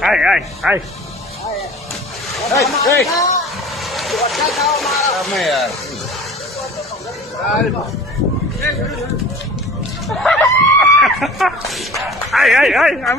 Ai ai ai. Hey, hey.Ame yaar. Ai ai ai આમ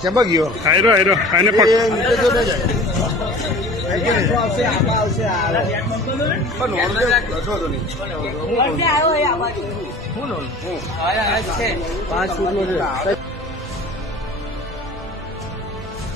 ચંબા ગયો? હાયરો હાયરો આને પકડ. નીચે. આવશે આવા આવશે આવા પાંચ ફૂટ